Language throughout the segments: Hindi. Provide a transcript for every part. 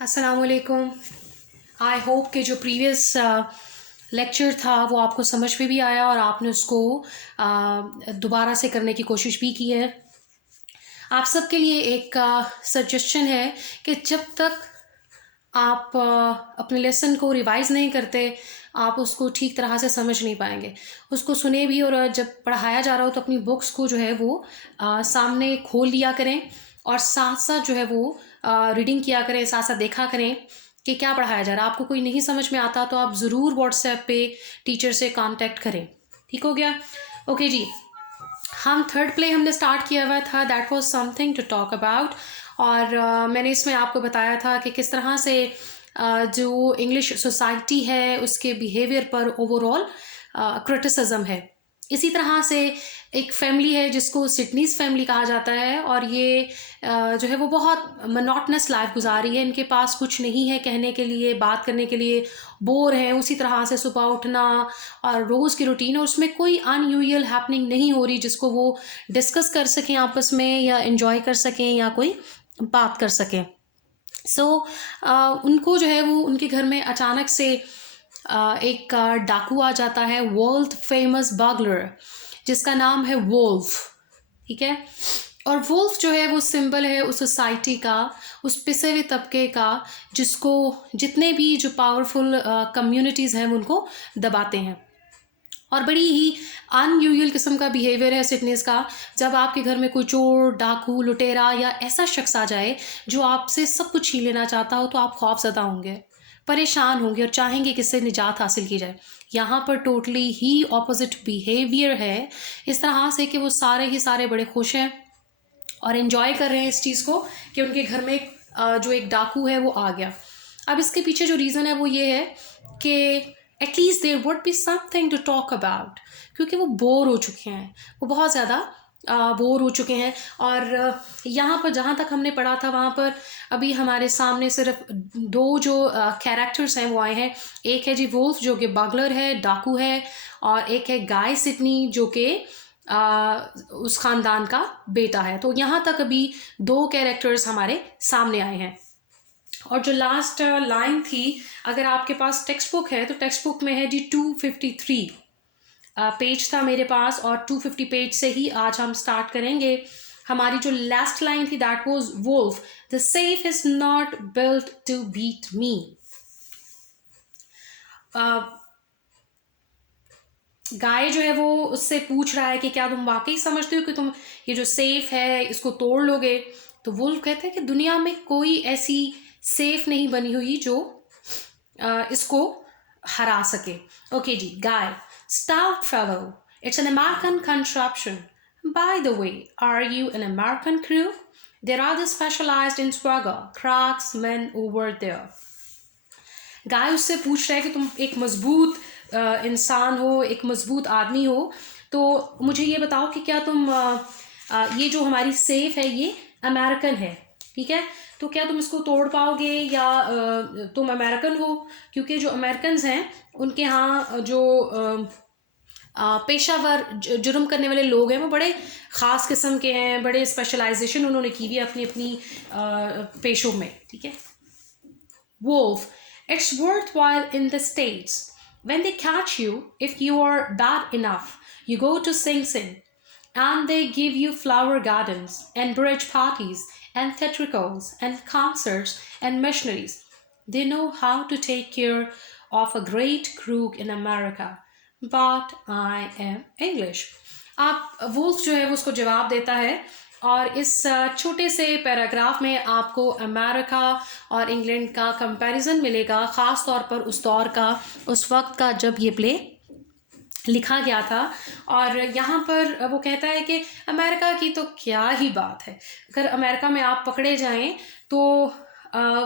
अस्सलाम वालेकुम। आई होप कि जो प्रीवियस लेक्चर था वो आपको समझ में भी आया और आपने उसको दोबारा से करने की कोशिश भी की है। आप सबके लिए एक सजेशन है कि जब तक आप अपने लेसन को रिवाइज़ नहीं करते, आप उसको ठीक तरह से समझ नहीं पाएंगे। उसको सुने भी, और जब पढ़ाया जा रहा हो तो अपनी बुक्स को जो है वो सामने खोल लिया करें और साथ साथ जो है वो रीडिंग किया करें, साथ साथ देखा करें कि क्या पढ़ाया जा रहा है। आपको कोई नहीं समझ में आता तो आप ज़रूर व्हाट्सएप पे टीचर से कांटेक्ट करें। ठीक हो गया? ओके जी। हम थर्ड प्ले हमने स्टार्ट किया हुआ था, that was something to talk about. और मैंने इसमें आपको बताया था कि किस तरह से जो इंग्लिश सोसाइटी है उसके बिहेवियर पर ओवरऑल क्रिटिसिज्म है। इसी तरह से एक फैमिली है जिसको सिडनीज़ फैमिली कहा जाता है, और ये जो है वो बहुत मोनोटनस लाइफ गुजार रही है। इनके पास कुछ नहीं है कहने के लिए, बात करने के लिए, बोर है उसी तरह से सुबह उठना और रोज़ की रूटीन, और उसमें कोई अनयूजुअल हैपनिंग नहीं हो रही जिसको वो डिस्कस कर सकें आपस में, या इन्जॉय कर सकें, या कोई बात कर सकें। उनको जो है वो उनके घर में अचानक से एक डाकू आ जाता है, वर्ल्ड फेमस बर्गलर, जिसका नाम है वुल्फ। ठीक है? और वुल्फ जो है वो सिंबल है उस सोसाइटी का, उस पिसे हुए तबके का, जिसको जितने भी जो पावरफुल कम्युनिटीज़ हैं वो उनको दबाते हैं। और बड़ी ही अनयूजुअल किस्म का बिहेवियर है सिडनीज़ का। जब आपके घर में कोई चोर, डाकू, लुटेरा या ऐसा शख्स आ जाए जो आपसे सब कुछ छीन लेना चाहता हो, तो आप खौफज़दा होंगे, परेशान होंगे और चाहेंगे कि इससे निजात हासिल की जाए। यहाँ पर टोटली ही ऑपोजिट बिहेवियर है, इस तरह से कि वो सारे ही सारे बड़े खुश हैं और इन्जॉय कर रहे हैं इस चीज़ को कि उनके घर में जो एक डाकू है वो आ गया। अब इसके पीछे जो रीज़न है वो ये है कि at least there would be something to talk about, क्योंकि वो बोर हो चुके हैं, वो बहुत ज़्यादा बोर हो चुके हैं। और यहाँ पर जहाँ तक हमने पढ़ा था वहाँ पर अभी हमारे सामने सिर्फ दो जो कैरेक्टर्स हैं वो आए हैं। एक है जी वुल्फ जो कि बगलर है, डाकू है, और एक है गाय सिडनी जो कि उस ख़ानदान का बेटा है। तो यहाँ तक अभी दो कैरेक्टर्स हमारे सामने आए हैं। और जो लास्ट लाइन थी, अगर आपके पास टेक्स्ट बुक है तो टेक्स्ट बुक में है जी 253 पेज था मेरे पास, और 250 पेज से ही आज हम स्टार्ट करेंगे। हमारी जो लास्ट लाइन थी that was wolf, the safe is not built to beat me. Guy जो है वो उससे पूछ रहा है कि क्या तुम वाकई समझते हो कि तुम ये जो सेफ है इसको तोड़ लोगे? तो वुल्फ कहते हैं कि दुनिया में कोई ऐसी सेफ नहीं बनी हुई जो इसको हरा सके। Okay ji. Guy, stout fellow, it's an American contraption. By the way, are you an American crew? There are the specialized in swagger, cracks men over there. गाय उससे पूछ रहा है कि तुम एक मजबूत इंसान हो, एक मजबूत आदमी हो, तो मुझे ये बताओ कि क्या तुम ये जो हमारी सेफ है ये अमेरिकन है, ठीक है? तो क्या तुम इसको तोड़ पाओगे, या तुम अमेरिकन हो? क्योंकि जो अमेरिकन हैं उनके यहाँ जो पेशावर जुर्म करने वाले लोग हैं वो बड़े ख़ास किस्म के हैं, बड़े स्पेशलाइजेशन उन्होंने की हुई है अपनी अपनी पेशों में। ठीक है? Wolf, it's worthwhile in the States. When they catch you, if you are bad enough, you go to Sing Sing, and they give you flower gardens, and bridge parties, and theatricals, and concerts, and missionaries. They know how to take care of a great crook in America. But I am English. आप वुल्फ जो है वो उसको जवाब देता है, और इस छोटे से पैराग्राफ में आपको अमेरिका और इंग्लैंड का कंपैरिजन मिलेगा, ख़ास तौर पर उस दौर का, उस वक्त का जब ये प्ले लिखा गया था। और यहाँ पर वो कहता है कि अमेरिका की तो क्या ही बात है, अगर अमेरिका में आप पकड़े जाएं तो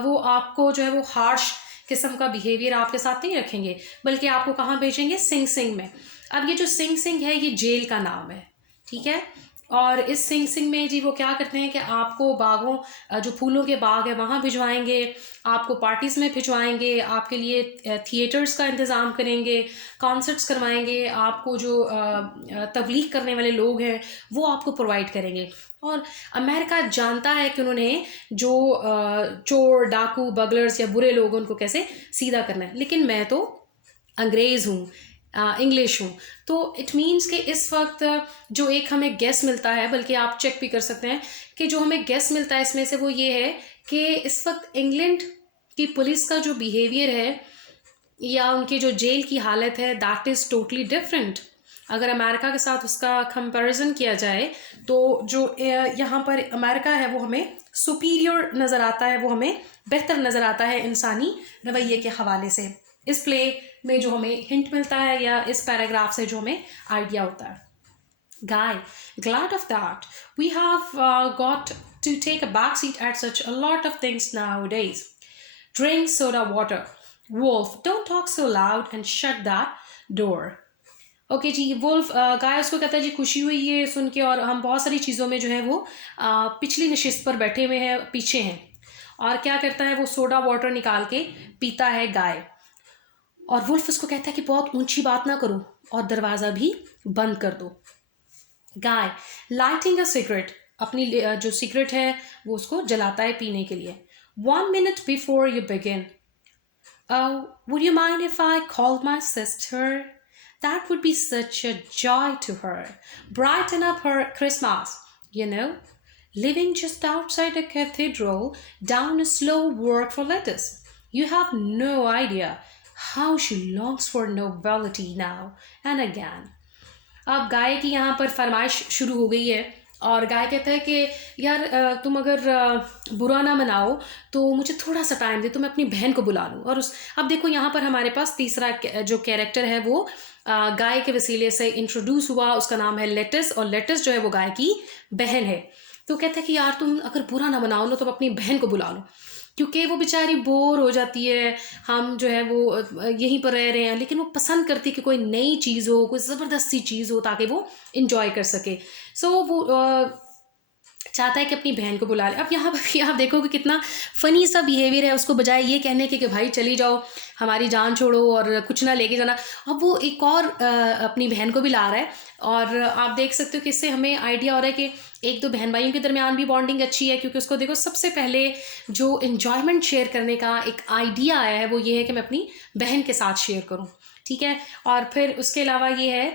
वो आपको जो है वो हार्श किस्म का बिहेवियर आपके साथ नहीं रखेंगे, बल्कि आपको कहाँ भेजेंगे? सिंग सिंग में। अब ये जो सिंग सिंग है ये जेल का नाम है, ठीक है? और इस सिंग सिंग में जी वो क्या करते हैं कि आपको बागों जो फूलों के बाग है वहाँ भिजवाएंगे, आपको पार्टीज़ में भिजवाएंगे, आपके लिए थिएटर्स का इंतज़ाम करेंगे, कॉन्सर्ट्स करवाएंगे, आपको जो तबलीग करने वाले लोग हैं वो आपको प्रोवाइड करेंगे। और अमेरिका जानता है कि उन्होंने जो चोर डाकू बगलर्स या बुरे लोग उनको कैसे सीधा करना है। लेकिन मैं तो अंग्रेज़ हूँ, इंग्लिश हूँ, तो इट मीन्स कि इस वक्त जो एक हमें गेस मिलता है, बल्कि आप चेक भी कर सकते हैं कि जो हमें गेस मिलता है इसमें से वो ये है कि इस वक्त इंग्लैंड की पुलिस का जो बिहेवियर है या उनकी जो जेल की हालत है दैट इज़ टोटली डिफरेंट। अगर अमेरिका के साथ उसका कंपैरिजन किया जाए तो जो यहाँ पर अमेरिका है वो हमें सुपीरियर नज़र आता है, वो हमें बेहतर नज़र आता है इंसानी रवैये के हवाले से। इस प्ले में जो हमें हिंट मिलता है या इस पैराग्राफ से जो हमें आइडिया होता है। Guy, glad of that. We have got to take a backseat at such a lot of things nowadays. Drink soda water. Wolf, don't talk so loud and shut that door. Okay जी, वुल्फ गाय उसको कहता है जी खुशी हुई ये सुन के, और हम बहुत सारी चीज़ों में जो है वो पिछली नशिस्त पर बैठे हुए हैं, पीछे हैं। और क्या करता है वो सोडा वाटर निकाल के पीता है गाय। और वुल्फ उसको कहता है कि बहुत ऊंची बात ना करो और दरवाज़ा भी बंद कर दो। गाय लाइटिंग अ सिगरेट, अपनी जो सिगरेट है वो उसको जलाता है पीने के लिए। 1 minute before you begin, would you mind if I called my sister? That would be such a joy to her. Brighten up her Christmas, you know. Living just outside a cathedral down a slow work for lettuce. You have no idea how she longs for novelty now and again. अब गाय की यहाँ पर फरमाइश शुरू हो गई है और गाय कहता है कि यार तुम अगर बुरा ना मनाओ तो मुझे थोड़ा सा टाइम दे, तो मैं अपनी बहन को बुला लूँ। और उस अब देखो यहाँ पर हमारे पास तीसरा जो कैरेक्टर है वो गाय के वसीले से इंट्रोड्यूस हुआ, उसका नाम है लेटस, और लेटस जो है वो गाय की बहन है। तो कहता है कि यार तुम अगर बुरा ना मनाओ ना तो अपनी बहन को बुला लो, क्योंकि वो बेचारी बोर हो जाती है, हम जो है वो यहीं पर रह रहे हैं, लेकिन वो पसंद करती कि कोई नई चीज़ हो, कोई ज़बरदस्ती चीज़ हो ताकि वो इंजॉय कर सके। सो वो चाहता है कि अपनी बहन को बुला ले। अब यहाँ पर भी आप देखो कि कितना फ़नी सा बिहेवियर है, उसको बजाय ये कहने के कि भाई चली जाओ हमारी जान छोड़ो और कुछ ना लेके जाना, अब वो एक और अपनी बहन को भी ला रहा है। और आप देख सकते हो कि इससे हमें आइडिया हो रहा है कि एक दो बहन भाइयों के दरमियान भी बॉन्डिंग अच्छी है, क्योंकि उसको देखो सबसे पहले जो इन्जॉयमेंट शेयर करने का एक आइडिया आया है वो ये है कि मैं अपनी बहन के साथ शेयर करूँ, ठीक है। और फिर उसके अलावा ये है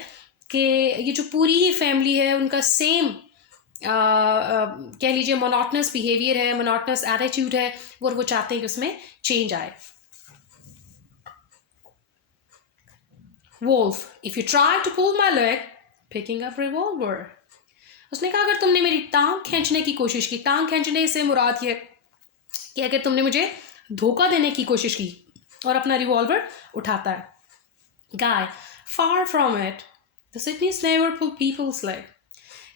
कि ये जो पूरी ही फैमिली है उनका सेम कह लीजिए मोनोटनस बिहेवियर है, मोनोटनस एटीट्यूड है, और वो चाहते हैं कि उसमें चेंज आए। Wolf, if you try to pull my leg, picking up revolver. उसने कहा अगर तुमने मेरी टांग खींचने की कोशिश की, टांग खींचने से मुराद ये कि अगर तुमने मुझे धोखा देने की कोशिश की, और अपना रिवॉल्वर उठाता है। Guy, far from it. The Sydneys never pull people's leg.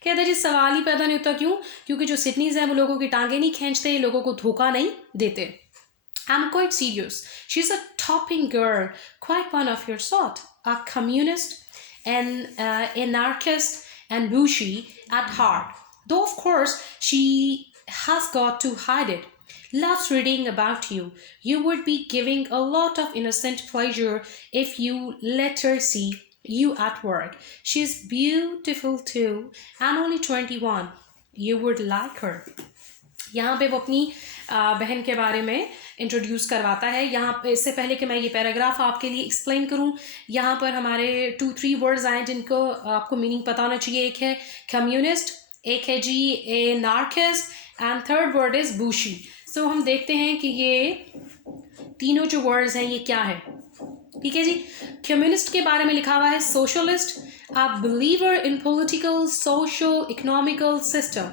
कहता है जी सवाल ही पैदा नहीं होता, क्यों? क्योंकि जो सिडनीज हैं वो लोगों की टांगें नहीं खींचते, लोगों को धोखा नहीं देते। I'm quite serious. She's a topping girl, quite one of your sort, a communist, an anarchist, and bougie at heart. Though of course she has got to hide it. Loves reading about you. You would be giving a lot of innocent pleasure if you let her see you at work. She's beautiful too, and only 21. You would like her. यहाँ पे वो अपनी बहन के बारे में इंट्रोड्यूस करवाता है। यहाँ पे इससे पहले कि मैं ये पैराग्राफ आपके लिए एक्सप्लेन करूँ, यहाँ पर हमारे 2-3 वर्ड्स आए जिनको आपको मीनिंग पता होना चाहिए। एक है कम्युनिस्ट, एक है जी anarchist, and third word is Bushy. सो हम देखते हैं कि ये तीनों जो वर्ड्स हैं ये क्या है, ठीक है जी। कम्युनिस्ट के बारे में लिखा हुआ है socialist, a believer in political, social, economical system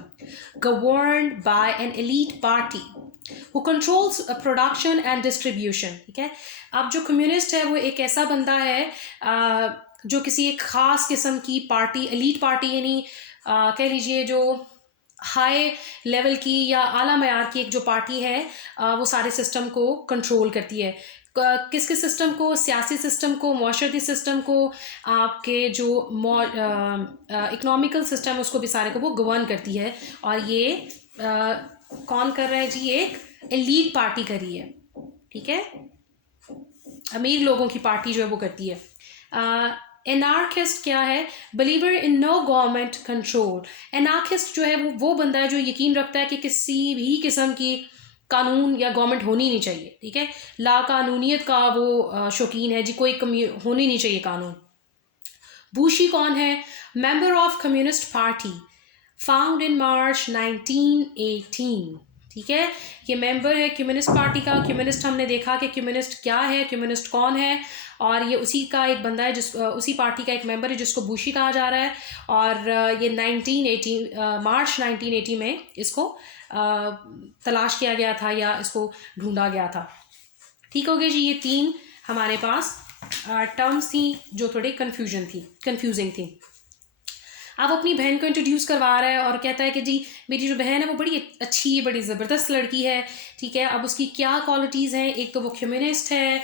governed by an elite party who controls production and distribution, ठीक है। अब जो कम्युनिस्ट है वो एक ऐसा बंदा है जो किसी एक ख़ास किस्म की पार्टी, एलीट पार्टी, यानी कह लीजिए जो हाई लेवल की या आला मयार की एक जो पार्टी है वो सारे सिस्टम को कंट्रोल करती है। किस किस सिस्टम को, सियासी सिस्टम को, माशरती सिस्टम को, आपके जो इकोनॉमिकल सिस्टम है उसको भी सारे को वो गवर्न करती है। और ये कौन कर रहा है जी? एक एलीट पार्टी करी है, ठीक है, अमीर लोगों की पार्टी जो है वो करती है। एनार्किस्ट क्या है? Believer in no government control. Anarchist जो है वो बंदा है जो यकीन रखता है कि किसी भी किस्म की कानून या गवर्नमेंट होनी नहीं चाहिए, ठीक है, ला कानूनियत का वो शौकीन है जी, कोई होनी नहीं चाहिए कानून। बूशी कौन है? Member of communist party, found in March 1918, ठीक है, ये मेंबर है कम्युनिस्ट पार्टी का। कम्युनिस्ट हमने देखा कि कम्युनिस्ट क्या है, कम्युनिस्ट कौन है, और ये उसी का एक बंदा है जिस उसी पार्टी का एक मेंबर है जिसको बूशी कहा जा रहा है। और ये 1918 मार्च 1980 में इसको तलाश किया गया था या इसको ढूंढा गया था। ठीक हो गया जी। ये 3 हमारे पास टर्म्स थी जो थोड़ी कंफ्यूजिंग थी। अब अपनी बहन को इंट्रोड्यूस करवा रहा है और कहता है कि जी मेरी जो बहन है वो बड़ी अच्छी है, बड़ी ज़बरदस्त लड़की है, ठीक है। अब उसकी क्या क्वालिटीज़ हैं? एक तो वो कम्युनिस्ट है,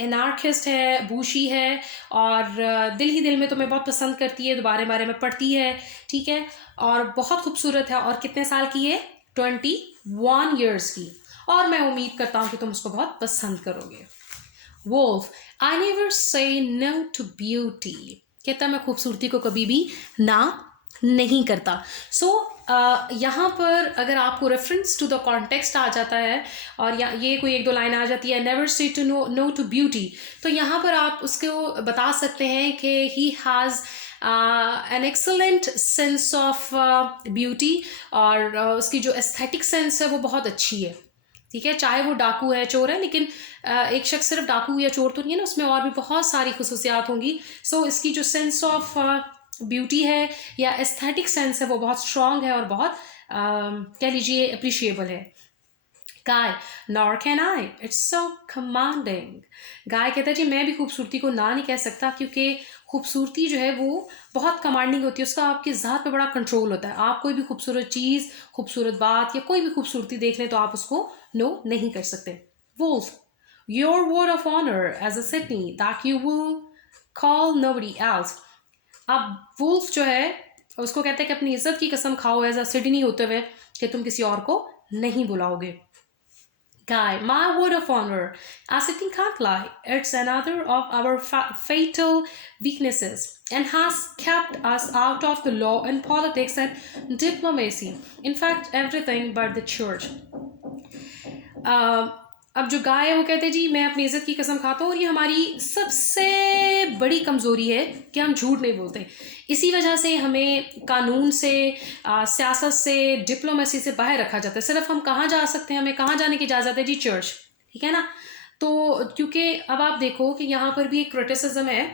एनार्किस्ट है, बूशी है, और दिल ही दिल में तुम्हें बहुत पसंद करती है, दोबारा बारे में पढ़ती है, ठीक है, और बहुत खूबसूरत है। और कितने साल की है? 21 ईयर्स की। और मैं उम्मीद करता हूँ कि तुम उसको बहुत पसंद करोगे। Wolf, I never say no to beauty, कहता मैं खूबसूरती को कभी भी ना नहीं करता। सो यहाँ पर अगर आपको रेफरेंस टू द कॉन्टेक्स्ट आ जाता है और ये कोई 1-2 लाइन आ जाती है, never say to know to beauty, तो यहाँ पर आप उसको बता सकते हैं कि he has an excellent sense of beauty, और उसकी जो एस्थेटिक सेंस है वो बहुत अच्छी है, ठीक है। चाहे वो डाकू है, चोर है, लेकिन एक शख्स सिर्फ डाकू या चोर तो नहीं है ना, उसमें और भी बहुत सारी खुसूसियात होंगी। सो इसकी जो सेंस ऑफ ब्यूटी है या एस्थेटिक सेंस है वो बहुत स्ट्रॉन्ग है और बहुत कह लीजिए अप्रिशिएबल है। Guy, nor can I, it's so commanding. Guy कहता है जी मैं भी खूबसूरती को ना नहीं कह सकता, क्योंकि खूबसूरती जो है वो बहुत कमांडिंग होती है, उसका आपकी ज़ात पे बड़ा कंट्रोल होता है। आप कोई भी खूबसूरत चीज़, खूबसूरत बात या कोई भी खूबसूरती देख लें तो आप उसको नो नहीं कर सकते। Wolf, your word of honour as a Sydney that you will call nobody else. अब वुल्फ जो है उसको कहते हैं कि अपनी इज्जत की कसम खाओ एज अ सिडनी होते हुए कि तुम किसी और को नहीं बुलाओगे। Guy, my word of honor, as Sydney can't lie, it's another of our fatal weaknesses and has kept us out of the law and politics and diplomacy. In fact, everything but the church. अब जो गाय है वो कहते हैं जी मैं अपनी इज्जत की कसम खाता हूँ, और ये हमारी सबसे बड़ी कमज़ोरी है कि हम झूठ नहीं बोलते। इसी वजह से हमें कानून से, सियासत से, डिप्लोमेसी से बाहर रखा जाता है। सिर्फ हम कहाँ जा सकते हैं, हमें कहाँ जाने की इजाज़त है जी? चर्च, ठीक है ना। तो क्योंकि अब आप देखो कि यहाँ पर भी एक क्रिटिसिज्म है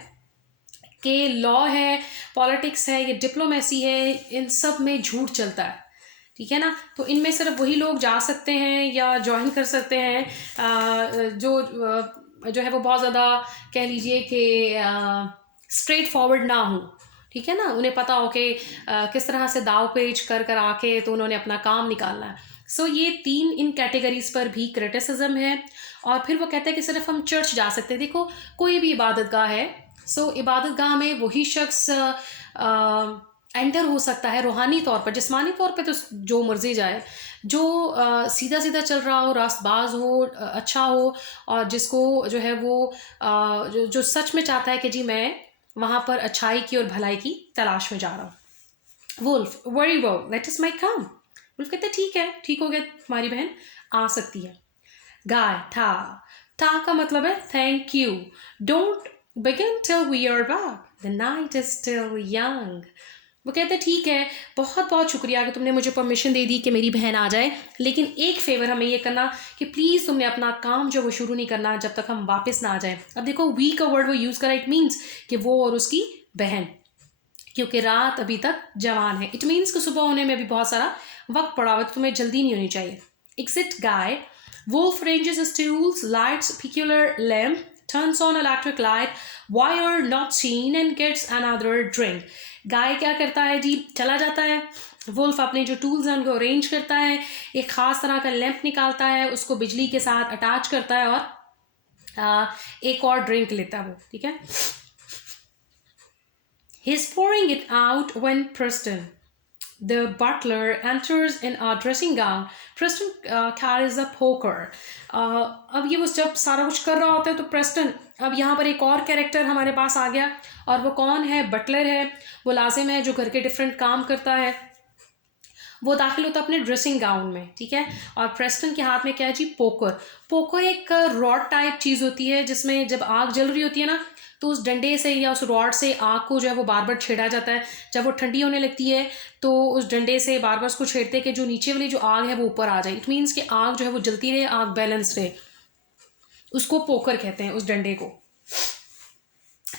कि लॉ है, पॉलिटिक्स है, ये डिप्लोमेसी है, इन सब में झूठ चलता है, ठीक है ना। तो इनमें सिर्फ वही लोग जा सकते हैं या ज्वाइन कर सकते हैं जो है वो बहुत ज़्यादा कह लीजिए कि स्ट्रेट फॉरवर्ड ना हो, ठीक है ना। उन्हें पता हो कि किस तरह से दाव पेच कर आके तो उन्होंने अपना काम निकालना है। सो ये 3 इन कैटेगरीज पर भी क्रिटिसिज्म है। और फिर वो कहते हैं कि सिर्फ हम चर्च जा सकते हैं। देखो कोई भी इबादत गाह है, सो इबादत गाह में वही शख्स एंटर हो सकता है रूहानी तौर पर। जिस्मानी तौर पे तो जो मर्जी जाए, जो सीधा सीधा चल रहा हो, रास्तबाज हो, अच्छा हो, और जिसको जो है वो जो सच में चाहता है कि जी मैं वहाँ पर अच्छाई की और भलाई की तलाश में जा रहा हूँ। Wolf, very well, let us make come. Wolf कहते हैं ठीक है, ठीक हो गया, तुम्हारी बहन आ सकती है। गाय, टा का मतलब है thank you. Don't begin till we are back, the night is still young. वो कहते हैं ठीक है, बहुत बहुत शुक्रिया कि तुमने मुझे परमिशन दे दी कि मेरी बहन आ जाए, लेकिन एक फेवर हमें ये करना कि प्लीज़ तुमने अपना काम जो वो शुरू नहीं करना जब तक हम वापस ना आ जाए। अब देखो वी का वर्ड वो यूज़ करा, इट मीन्स कि वो और उसकी बहन, क्योंकि रात अभी तक जवान है, इट मीन्स कि सुबह होने में भी बहुत सारा वक्त पड़ा हुआ, तो तुम्हें जल्दी नहीं होनी चाहिए। Exit guy, Wolf ranges his tools, lights peculiar lamp, turns on electric light, wire not seen and gets another drink. गाय क्या करता है जी? चला जाता है। वुल्फ अपने जो टूल्स हैं उनको अरेंज करता है, एक ख़ास तरह का लैंप निकालता है, उसको बिजली के साथ अटैच करता है और एक और ड्रिंक लेता है वो, ठीक है। He's pouring it out when Preston, the butler, enters in a dressing gown. Preston carries a poker. अब ये वो जब सारा कुछ कर रहा होता है तो प्रेस्टन, अब यहाँ पर एक और कैरेक्टर हमारे पास आ गया, और वो कौन है? बटलर है, वो लाजिम है जो घर के डिफरेंट काम करता है। वो दाखिल होता है अपने ड्रेसिंग गाउन में, ठीक है। और प्रेस्टन के हाथ में क्या है जी? पोकर। पोकर एक रॉड टाइप चीज़ होती है जिसमें जब आग जल रही होती है ना, तो उस डंडे से या उस रॉड से आग को जो है वो बार बार छेड़ा जाता है। जब वो ठंडी होने लगती है तो उस डंडे से बार बार उसको छेड़ते हैं कि जो नीचे वाली जो आग है वो ऊपर आ जाए। इट मीन्स कि आग जो है वो जलती रहे, आग बैलेंस रहे। उसको पोकर कहते हैं, उस डंडे को।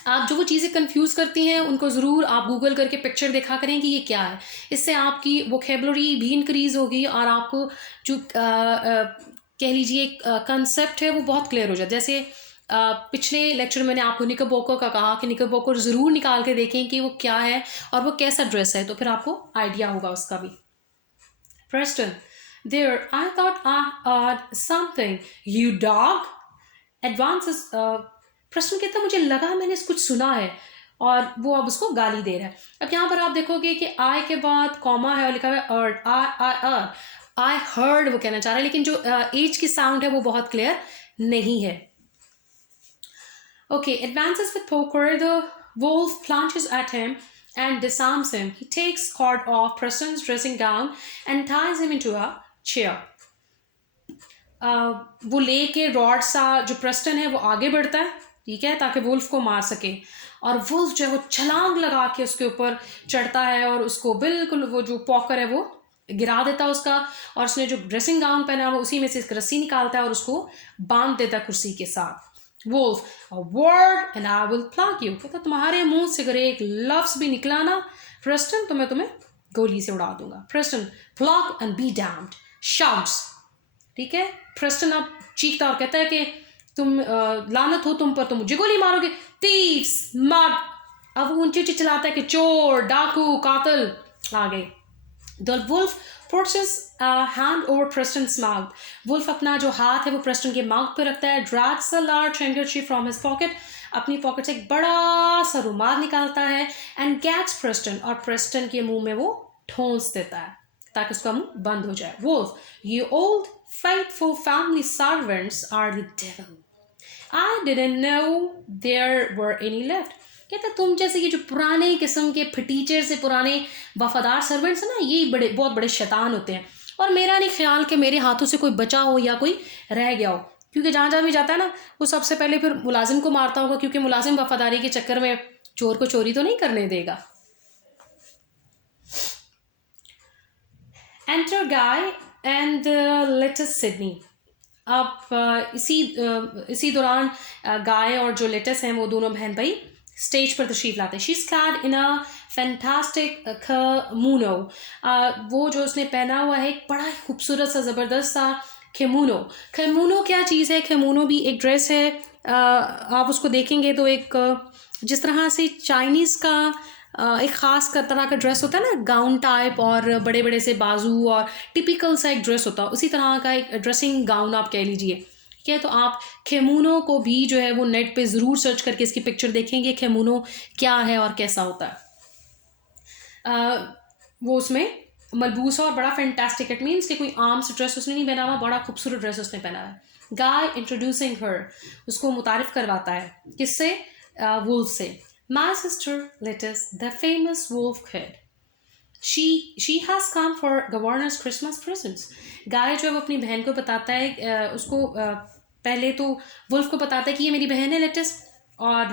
आप जो वो चीज़ें कंफ्यूज करती हैं उनको ज़रूर आप गूगल करके पिक्चर देखा करें कि ये क्या है। इससे आपकी वोकेबलरी भी इंक्रीज़ होगी और आपको जो कह लीजिए कंसेप्ट है वो बहुत क्लियर हो जाए। जैसे पिछले लेक्चर में मैंने आपको निकरबॉकर का कहा कि निकरबॉकर ज़रूर निकाल के देखें कि वो क्या है और वो कैसा ड्रेस है, तो फिर आपको आइडिया होगा उसका भी। Preston, there, I thought I heard something. You dog? Advances. Preston कहता मुझे लगा मैंने कुछ सुना है, और वो अब उसको गाली दे रहा है। अब यहाँ पर आप देखोगे कि आई के बाद कॉमा है और लिखा हुआ है अर्ड। आई हर्ड वो कहना चाह रहा है, लेकिन जो एच की साउंड है वो बहुत क्लियर नहीं है। Okay, advances with poker. The wolf plunges at him and disarms him. He takes cord off Preston's dressing gown and ties him into a chair. वो लेके रॉड सा जो प्रेस्टन है वो आगे बढ़ता है, ठीक है, ताकि वुल्फ को मार सके। और वुल्फ जो है वो छलांग लगा के उसके ऊपर चढ़ता है और उसको बिल्कुल वो जो पॉकर है वो गिरा देता है उसका, और उसने जो ड्रेसिंग गाउन पहना है उसी में से एक रस्सी निकालता है और उसको बांध देता है कुर्सी के साथ। Wolf, a word and I will plug you. कहता तुम्हारे मुंह से अगर एक लफ्ज भी निकला ना प्रेस्टन, तो मैं तुम्हें गोली से उड़ा दूंगा। Preston, plug and be damned, shouts, ठीक है। प्रेस्टन अब चीखता और कहता है कि तुम लानत हो तुम पर, तुम मुझे गोली मारोगे। thieves, mud, अब वो ऊंची ऊंची चलाता है कि चोर, डाकू, कातिल आ गए। The wolf puts his hand over Preston's mouth. Wolf अपना जो हाथ है वो प्रेस्टन के माउथ पे रखता है। Drags a large handkerchief from his pocket. अपनी पॉकेट से एक बड़ा सा रुमाल निकालता है and gags Preston, और प्रेस्टन के मुंह में वो ठोंस देता है ताकि उसका मुंह बंद हो जाए। Wolf, you old faithful family servants are the devil. I didn't know there were any left. कहते तुम जैसे ये जो पुराने किस्म के फटीचर से पुराने वफादार सर्वेंट्स हैं ना, ये बड़े बहुत बड़े शैतान होते हैं, और मेरा नहीं ख्याल कि मेरे हाथों से कोई बचा हो या कोई रह गया हो, क्योंकि जहाँ जहाँ भी जाता है ना वो सबसे पहले फिर मुलाजिम को मारता होगा, क्योंकि मुलाजिम वफादारी के चक्कर में चोर को चोरी तो नहीं करने देगा। Enter guy and latest Sydney. अब इसी दौरान गाय और जो लेटेस्ट हैं वो दोनों बहन भाई स्टेज पर तशरीफ लाते हैं। She is clad in a fantastic kimono. वो जो उसने पहना हुआ है एक बड़ा ही खूबसूरत सा ज़बरदस्त सा खिमोनो। खिमोनो क्या चीज़ है? खिमोनो भी एक ड्रेस है। आप उसको देखेंगे तो एक जिस तरह से चाइनीज़ का एक ख़ास तरह का ड्रेस होता है ना, गाउन टाइप, और बड़े बड़े से बाजू, और टिपिकल सा एक ड्रेस होता है, उसी तरह का एक ड्रेसिंग गाउन आप कह लीजिए, ठीक है। तो आप खिमोनो को भी जो है वो नेट पे ज़रूर सर्च करके इसकी पिक्चर देखेंगे खिमोनो क्या है और कैसा होता है। वो उसमें मलबूस और बड़ा फैंटास्टिक, इट मीन्स कि कोई आम से ड्रेस उसने नहीं पहना हुआ, बड़ा खूबसूरत ड्रेस उसने पहना है। गाय इंट्रोड्यूसिंग हर, उसको मुतारिफ करवाता है, किससे? वुल्फ से। My sister Lettuce, the famous wolf kid. She has come for governor's Christmas presents. गाय जो है वो अपनी बहन को बताता है, उसको पहले तो वुल्फ को बताता है कि ये मेरी बहन है लेटस, और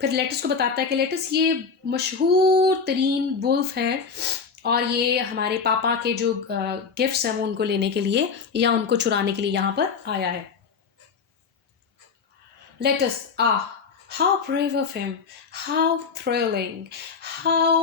फिर लेटस को बताता है कि लेटस ये मशहूर तरीन वुल्फ है और ये हमारे पापा के जो गिफ्ट्स हैं वो उनको लेने के लिए या उनको चुराने के लिए यहाँ पर आया है। Let's, how brave of him, how thrilling, how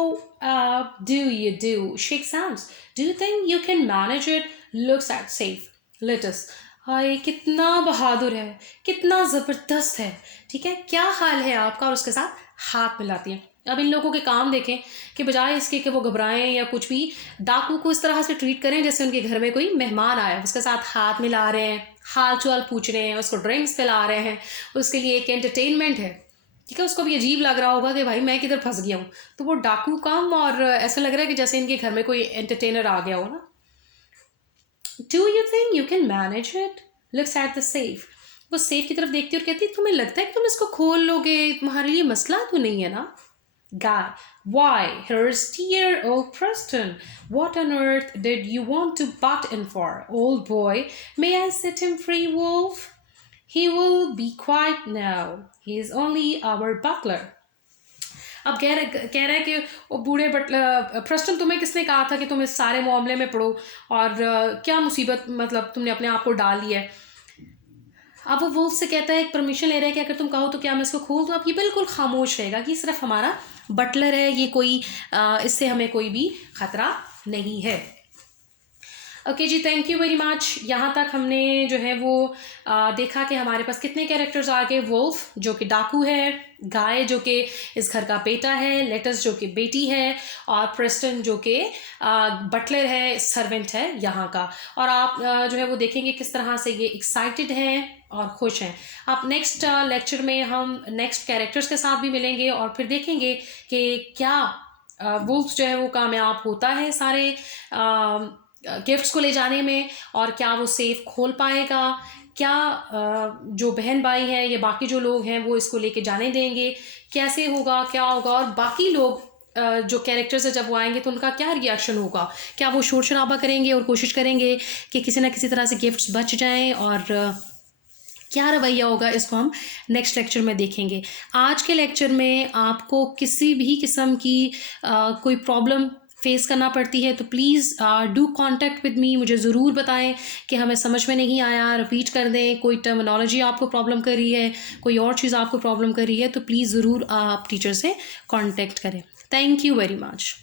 do you do? Shakes hands. Do you think you can manage it? Looks at safe. Lettuce, हाय कितना बहादुर है, कितना ज़बरदस्त है, ठीक है, क्या हाल है आपका, और उसके साथ हाथ मिलाती है। अब इन लोगों के काम देखें कि बजाय इसके कि वो घबराएं या कुछ भी, डाकू को इस तरह से ट्रीट करें जैसे उनके घर में कोई मेहमान आया, उसके साथ हाथ मिला रहे हैं, हाल चाल पूछ रहे हैं, उसको ड्रिंक्स पिला रहे हैं, उसके लिए एक एंटरटेनमेंट है, ठीक है। उसको भी अजीब लग रहा होगा कि भाई मैं किधर फंस गया हूँ, तो वो डाकू कम और ऐसा लग रहा है कि जैसे इनके घर में कोई एंटरटेनर आ गया हो ना। Do you think you can manage it? Looks at the safe. वो सेफ की तरफ देखती है और कहती है तुम्हें लगता है कि तुम इसको खोल लोगे, तुम्हारे लिए मसला तो नहीं है ना? Guy, why? Here's dear old Preston. What on earth did you want to butt in for? Old boy, may I set him free, Wolf? He will be quiet now. He is only our butler. अब कह रहा है कि वो बूढ़े प्रेस्टन तुम्हें किसने कहा था कि तुम इस सारे मामले में पड़ो, और क्या मुसीबत मतलब तुमने अपने आप को डाल लिया है। अब वो वुल्फ से कहता है, एक परमिशन ले रहा है कि अगर तुम कहो तो क्या मैं इसको खोल दूँ। अब ये बिल्कुल खामोश रहेगा कि सिर्फ हमारा बटलर है, ये कोई इससे हमें कोई भी ख़तरा नहीं है। Okay ji, thank you very much. यहाँ तक हमने जो है वो देखा कि हमारे पास कितने कैरेक्टर्स आ गए। वुल्फ जो कि डाकू है, गाय जो कि इस घर का बेटा है, लेटस जो कि बेटी है, और प्रेस्टन जो कि बटलर है, सर्वेंट है यहाँ का। और आप जो है वो देखेंगे किस तरह से ये एक्साइटेड हैं और खुश हैं। अब नेक्स्ट लेक्चर में हम नेक्स्ट कैरेक्टर्स के साथ भी मिलेंगे और फिर देखेंगे कि क्या वुल्फ जो है वो कामयाब होता है सारे गिफ्ट्स को ले जाने में, और क्या वो सेफ खोल पाएगा, क्या जो बहन भाई हैं या बाकी जो लोग हैं वो इसको लेके जाने देंगे, कैसे होगा, क्या होगा, और बाकी लोग जो कैरेक्टर्स है जब वो आएंगे तो उनका क्या रिएक्शन होगा, क्या वो शोर शराबा करेंगे और कोशिश करेंगे कि किसी ना किसी तरह से गिफ्ट्स बच जाएं, और क्या रवैया होगा, इसको हम नेक्स्ट लेक्चर में देखेंगे। आज के लेक्चर में आपको किसी भी किस्म की कोई प्रॉब्लम फेस करना पड़ती है तो please do contact with me, मुझे ज़रूर बताएं कि हमें समझ में नहीं आया, रिपीट कर दें। कोई टर्मिनोलॉजी आपको प्रॉब्लम कर रही है, कोई और चीज़ आपको प्रॉब्लम कर रही है, तो प्लीज़ ज़रूर आप टीचर से कॉन्टैक्ट करें। Thank you very much.